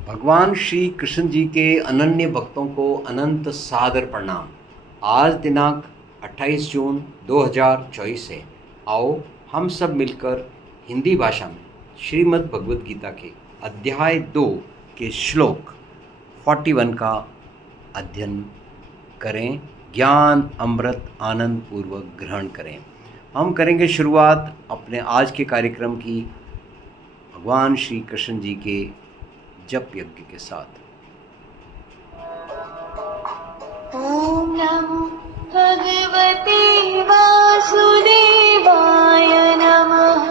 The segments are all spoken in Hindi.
भगवान श्री कृष्ण जी के अनन्य भक्तों को अनंत सादर प्रणाम। आज दिनांक 28 जून 2024 है। आओ हम सब मिलकर हिंदी भाषा में श्रीमद् भगवद गीता के अध्याय 2 के श्लोक 41 का अध्ययन करें, ज्ञान अमृत आनंद पूर्वक ग्रहण करें। हम करेंगे शुरुआत अपने आज के कार्यक्रम की भगवान श्री कृष्ण जी के जप यज्ञ के साथ। ओम नमो भगवते वासुदेवाय नमः।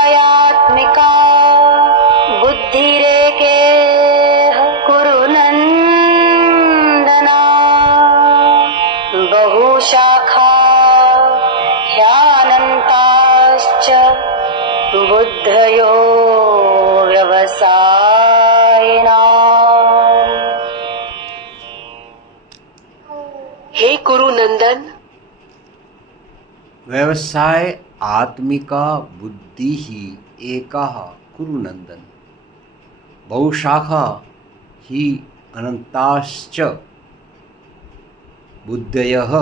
व्यवसायात्मिका बुद्धिरेके कुरु नन्दना बहुशाखा ह्यानन्ताश्च बुद्धयो व्यवसायिना। हे कुरु नंदन, व्यवसाय आत्मिका बुद्धि ही एका कुरु नंदन बहुशाखा ही अनंताश्च बुद्धयः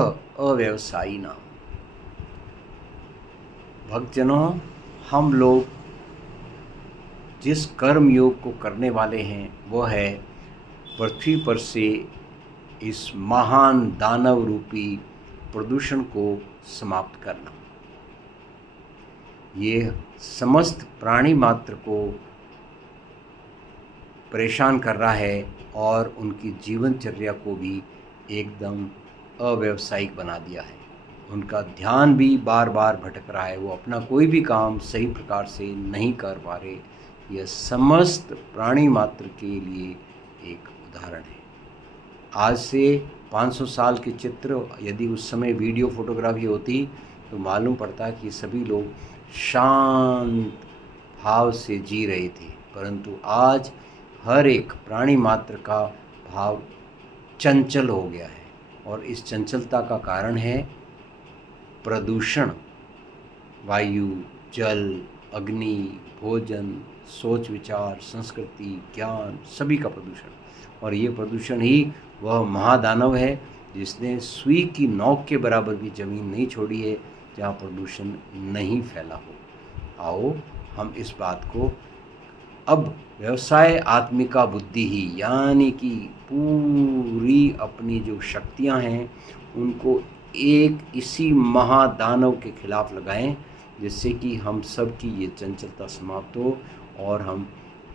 अव्यवसायिना। भक्तजनों, हम लोग जिस कर्म योग को करने वाले हैं वह है पृथ्वी पर से इस महान दानव रूपी प्रदूषण को समाप्त करना। ये समस्त प्राणी मात्र को परेशान कर रहा है और उनकी जीवनचर्या को भी एकदम अव्यावसायिक बना दिया है। उनका ध्यान भी बार बार भटक रहा है, वो अपना कोई भी काम सही प्रकार से नहीं कर पा रहे। यह समस्त प्राणी मात्र के लिए एक उदाहरण है। आज से 500 साल के चित्र यदि उस समय वीडियो फोटोग्राफी होती तो मालूम पड़ता कि सभी लोग शांत भाव से जी रहे थे, परंतु आज हर एक प्राणी मात्र का भाव चंचल हो गया है और इस चंचलता का कारण है प्रदूषण। वायु, जल, अग्नि, भोजन, सोच विचार, संस्कृति, ज्ञान, सभी का प्रदूषण। और ये प्रदूषण ही वह महादानव है जिसने सुई की नोक के बराबर भी ज़मीन नहीं छोड़ी है जहाँ प्रदूषण नहीं फैला हो। आओ हम इस बात को अब व्यवसाय आत्मिका बुद्धि ही यानी कि पूरी अपनी जो शक्तियाँ हैं उनको एक इसी महादानव के खिलाफ लगाएं, जिससे कि हम सब की ये चंचलता समाप्त हो और हम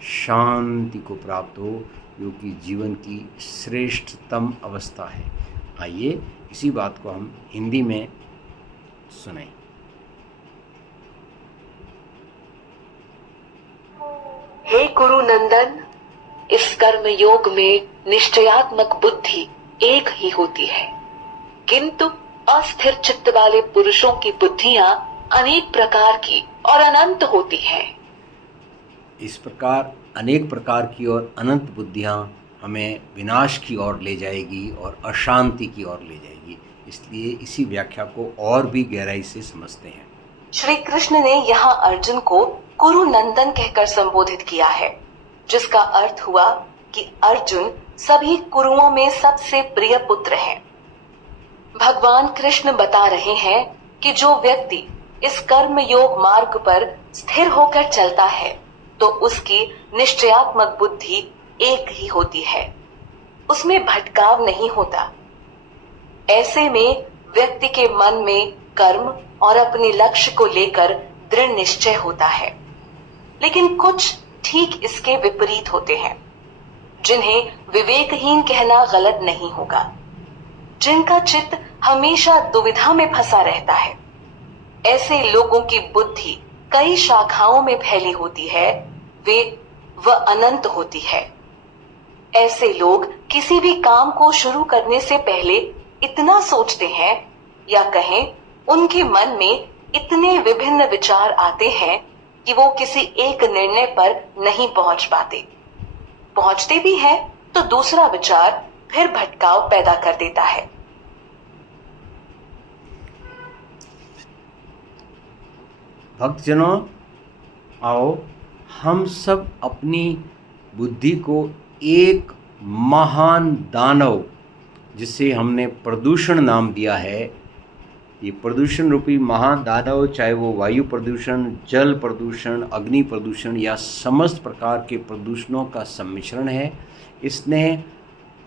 शांति को प्राप्त हो, जो कि जीवन की श्रेष्ठतम अवस्था है। आइए इसी बात को हम हिंदी में सुनें। हे कुरु नंदन, इस कर्म योग में निश्चयात्मक बुद्धि एक ही होती है, किंतु अस्थिर चित्त वाले पुरुषों की बुद्धियां अनेक प्रकार की और अनंत होती हैं। इस प्रकार अनेक प्रकार की और अनंत बुद्धियां हमें विनाश की ओर ले जाएगी और अशांति की ओर ले जाएगी। इसलिए इसी व्याख्या को और भी गहराई से समझते हैं। श्री कृष्ण ने यहाँ अर्जुन को कुरु नंदन कहकर संबोधित किया है, जिसका अर्थ हुआ कि अर्जुन सभी कुरुओं में सबसे प्रिय पुत्र है। भगवान कृष्ण बता रहे हैं कि जो व्यक्ति इस कर्म योग मार्ग पर स्थिर होकर चलता है तो उसकी निश्चयात्मक बुद्धि एक ही होती है, उसमें भटकाव नहीं होता। ऐसे में व्यक्ति के मन में कर्म और अपने लक्ष्य को लेकर दृढ़ निश्चय होता है। लेकिन कुछ ठीक इसके विपरीत होते हैं, जिन्हें विवेकहीन कहना गलत नहीं होगा, जिनका चित्त हमेशा दुविधा में फंसा रहता है। ऐसे लोगों की बुद्धि कई शाखाओं में फैली होती है, वह अनंत होती है। ऐसे लोग किसी भी काम को शुरू करने से पहले इतना सोचते हैं, या कहें उनके मन में इतने विभिन्न विचार आते हैं कि वो किसी एक निर्णय पर नहीं पहुंच पाते। पहुंचते भी हैं तो दूसरा विचार फिर भटकाव पैदा कर देता है। भक्तजनों, आओ हम सब अपनी बुद्धि को एक महान दानव, जिसे हमने प्रदूषण नाम दिया है, ये प्रदूषण रूपी महान दानव, चाहे वो वायु प्रदूषण, जल प्रदूषण, अग्नि प्रदूषण या समस्त प्रकार के प्रदूषणों का सम्मिश्रण है।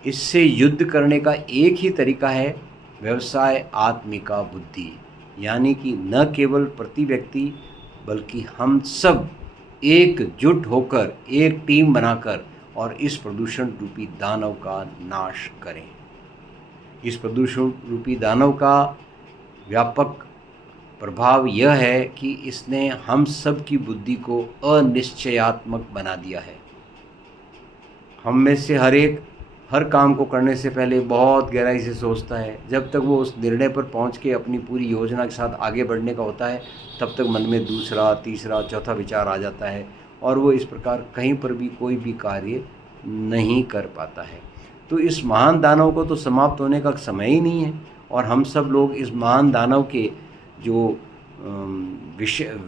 इससे युद्ध करने का एक ही तरीका है, व्यवसाय आत्मिका बुद्धि, यानी कि न केवल प्रति व्यक्ति बल्कि हम सब एकजुट होकर एक टीम बनाकर और इस प्रदूषण रूपी दानव का नाश करें। इस प्रदूषण रूपी दानव का व्यापक प्रभाव यह है कि इसने हम सब की बुद्धि को अनिश्चयात्मक बना दिया है। हम में से हर काम को करने से पहले बहुत गहराई से सोचता है। जब तक वो उस निर्णय पर पहुंच के अपनी पूरी योजना के साथ आगे बढ़ने का होता है, तब तक मन में दूसरा, तीसरा, चौथा विचार आ जाता है और वो इस प्रकार कहीं पर भी कोई भी कार्य नहीं कर पाता है। तो इस महान दानव को तो समाप्त होने का समय ही नहीं है और हम सब लोग इस महान दानव के जो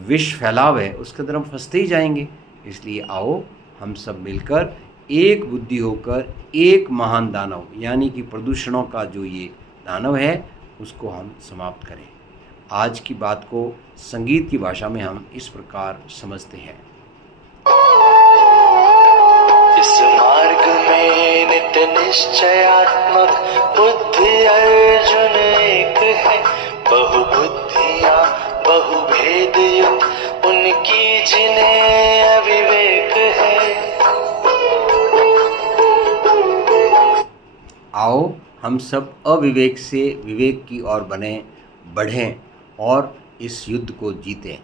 विष फैलाव है उसके तरफ फंसते ही जाएंगे। इसलिए आओ हम सब मिलकर एक बुद्धि होकर एक महान दानव, यानी कि प्रदूषणों का जो ये दानव है, उसको हम समाप्त करें। आज की बात को संगीत की भाषा में हम इस प्रकार समझते हैं। इस मार्ग में नित्य निश्चयात्मक बुद्धि अर्जुन एक है, बहुबुद्धियां बहुभेद युक्त उनकी जिन्हें अविवेक है। आओ हम सब अविवेक से विवेक की ओर बढ़ें और इस युद्ध को जीतें।